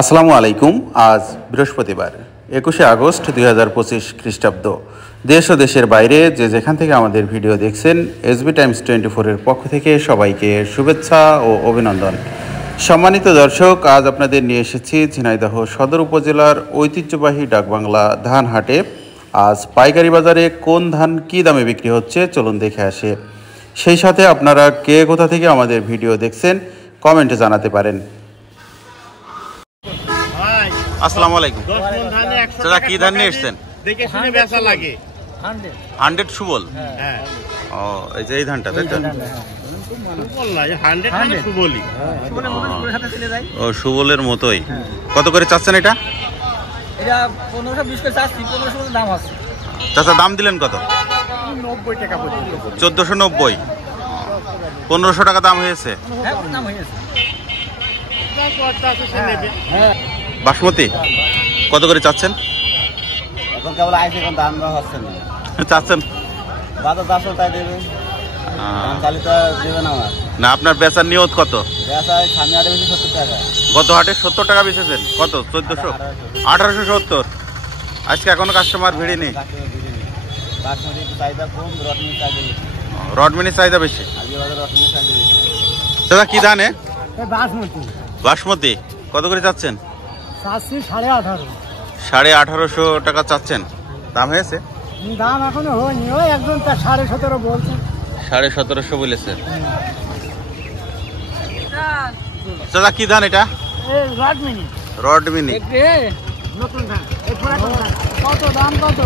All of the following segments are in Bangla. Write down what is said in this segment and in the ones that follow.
আসসালামু আলাইকুম। আজ বৃহস্পতিবার 21শে আগস্ট 2025 খ্রিস্টাব্দ। দেশ ও দেশের বাইরে যে যেখান থেকে আমাদের ভিডিও দেখছেন, এসবি টাইমস 24-এর পক্ষ থেকে সবাইকে শুভেচ্ছা ও অভিনন্দন। সম্মানিত দর্শক, আজ আপনাদের নিয়ে এসেছি ঝিনাইদহ সদর উপজেলার ঐতিহ্যবাহী ডাকবাংলা ধান হাটে। আজ পাইকারি বাজারে কোন ধান কী দামে বিক্রি হচ্ছে চলুন দেখে আসে। সেই সাথে আপনারা কে কোথা থেকে আমাদের ভিডিও দেখছেন কমেন্টে জানাতে পারেন। আসসালামু আলাইকুম। দাদা কি ধান নিয়ে এসেছেন? দেখে শুনে বেচা লাগে 100 সুবল। হ্যাঁ, ও এই যে এই ধানটা তাই তো? সুবল না, 100 মানে সুবলই। ও সুবলের মতোই। কত করে চাচ্ছেন এটা? এটা 1520 করে চাচ্ছি, 1500 দাম আছে। চাচা দাম দিলেন কত? 90 টাকা পর্যন্ত। 1490। 1500 টাকা দাম হয়েছে। হ্যাঁ, দাম হয়েছে। যা কথা আছে সে নেবে। হ্যাঁ, বাসমতি কত করে চাচ্ছেন? এখন কেবল আইসে কোন দাম হচ্ছে না, চাচ্ছেন বাজার 10 তাই দেবে, চালিটা দেবে না। আমার না, আপনার বেচার নিয়ত কত? বেচায় সামনে আটে বেশি 70 টাকা। গত হাটে 70 টাকা বেচেছেন। কত? 1400, 1870। আজকে এখনো কাস্টমার ভিড়ে নেই। বাসমতি চাহিদা কম, রটমির চাহিদা বেশি। রডমিনির চাহিদা বেশি। আজকে বাজার রটমির চাহিদা বেশি। দাদা কি ধান? বাসমতি বাসমতি কত করে চাচ্ছেন? চাচ্ছি 1850। 1850 টাকা চাচ্ছেন। দাম হয়েছে? দাম এখনো হয়নি, ওই একজন তার 17.5 বলছে। 1750 বলেছে। দাদা কি ধান এটা? রডমিনি। রডমিনি নতুন ধান। কত দাম? কত?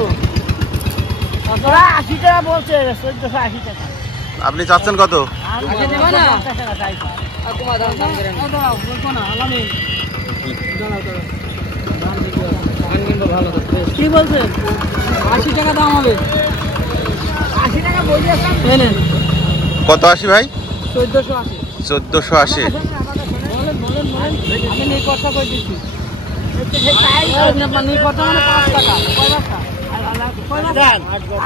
80 টাকা বলছে। 1480 টাকা। আপনি চাচ্ছেন কত? কি বলছেন? 80 টাকা দাম হবে। 80 টাকা বলছেন। কত 80 ভাই? 1480। 1480। আমি এই কথা কই দিচ্ছি। আপনি কথা মানে 5 টাকা। কয় বস্তা?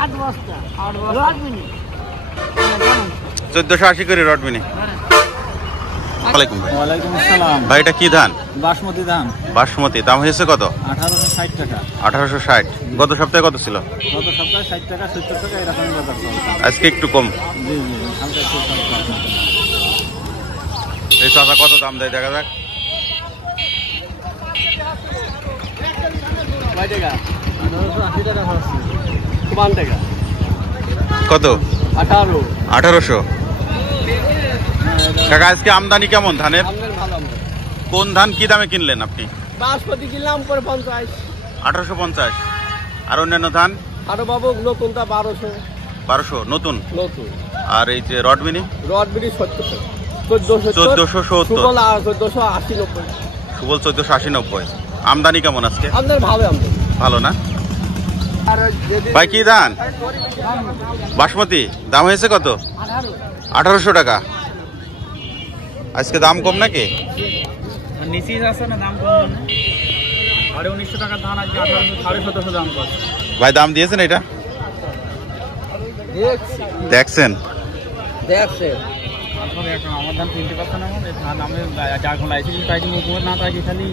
8 বস্তা। 8 বস্তা। 1480 করে রডমিনি। ওয়ালাইকুম ভাই। ওয়ালাইকুম আসসালাম। ভাই এটা কি ধান? বাসমতি ধান বাসমতি। দাম হয়েছে কত? 1860 টাকা। 1860। গত সপ্তাহে কত ছিল? গত সপ্তাহে 60 টাকা 70 টাকা এরকম বাজার চলছে। আজকে একটু কম। জি জি, হালকা একটু কম। এই চাচা কত দাম দেয় দেখা যাক। কয় টাকা? 1880 টাকা হচ্ছে। 52 টাকা। কত? 18। 1800। কাকা আজকে আমদানি কেমন ধানের? আমদানি ভালো। কোন ধান কি দামে কিনলেন আপনি? বাসমতি কিনলাম পরে 50। 1850। আর অন্যান্য ধান? আরো বাবু নতুনটা 1200। 1200 নতুন। নতুন। আর এই যে রডমিনি? রডবিড়ি 70 টাকা। 1470। সুবল 1480 90। সুবল 1480 90। আমদানি কেমন আজকে? আমাদের ভালো আমদানি। ভালো না? আর যদি ভাই কি ধান? বাসমতি। দাম হয়েছে কত? 1800 টাকা। আজকে দাম কম নাকি? নিচে আছে না দাম কম না। 1900 টাকা ধান আজকে 1750 দাম পাচ্ছে। ভাই দাম দিয়েছেন এটা? দেখছেন? তারপরে এখন আমার ধান কিনতে পারছে না। আমার ধান আমি যা কোন লাইসেন্স তাই কি না তাই কি খালি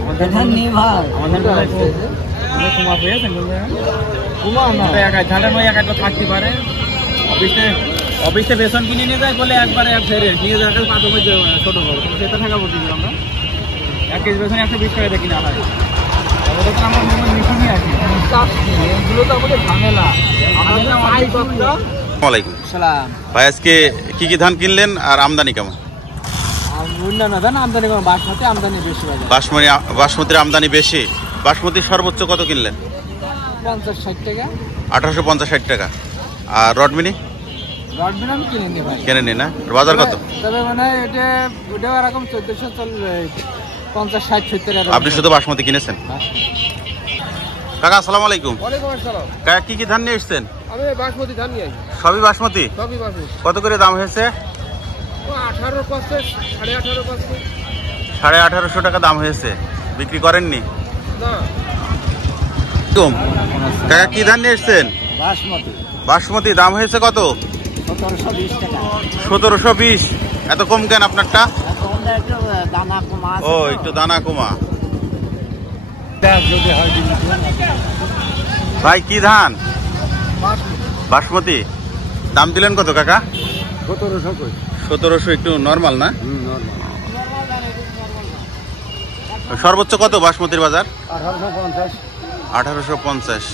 আমার ধান নেই ভাই। আমার ধান কুমা হয়েছে কুমা না একা ধানে মই একা তো থাকতে পারে। অফিসে বেতন কিনে নিয়ে যায় বলে একবারে ফেরে নিয়ে যায় পাঁচ মধ্যে ছোট বড় সেটা থাকা বলছি আমরা 1 কেজি বেতন 120 টাকা কিনা হয়। আমার মনে মেশিনই আছে এগুলো তো আমাদের ঝামেলা। ওয়ালাইকুম সালাম। ভাই আজকে কি কি ধান কিনলেন আর আমদানি কেমন? অন্যান্য ধান আমদানি কম, বাসমতি আমদানি বেশি। বাসমতির আমদানি বেশি। বাসমতির সর্বোচ্চ কত কিনলেন? 50-60 টাকা। 1850-60 টাকা। আর রডমিনি? রডবিড়ি আমি কিনে নি ভাই। কেনেনি না? বাজার কত? তবে মানে ওটাও এরকম 1450-60-70 এরকম। আপনি শুধু বাসমতি কিনেছেন? কাকা আসসালামু আলাইকুম। ওয়ালাইকুম আসসালাম। কাকা কি কি ধান নিয়ে এসেছেন? আমি বাসমতি ধান নিয়ে আসি। সবই বাসমতি? সবই বাসমতি। কত করে দাম হয়েছে? 18 পাচ্ছে, 18.5 পাচ্ছে। 1850 টাকা দাম হয়েছে। বিক্রি করেননি? না। কাকা কি ধান নিয়ে এসেছেন? বাসমতি। বাসমতি দাম হয়েছে কত? 1720 টাকা। 1720। এত কম কেন আপনারটা? এখন ও একটু দানা কমা। ভাই কি ধান? বাসমতি। দাম দিলেন কত কাকা? 1700। একটু নরমাল না? সর্বোচ্চ কত বাসমতির বাজার? 1850।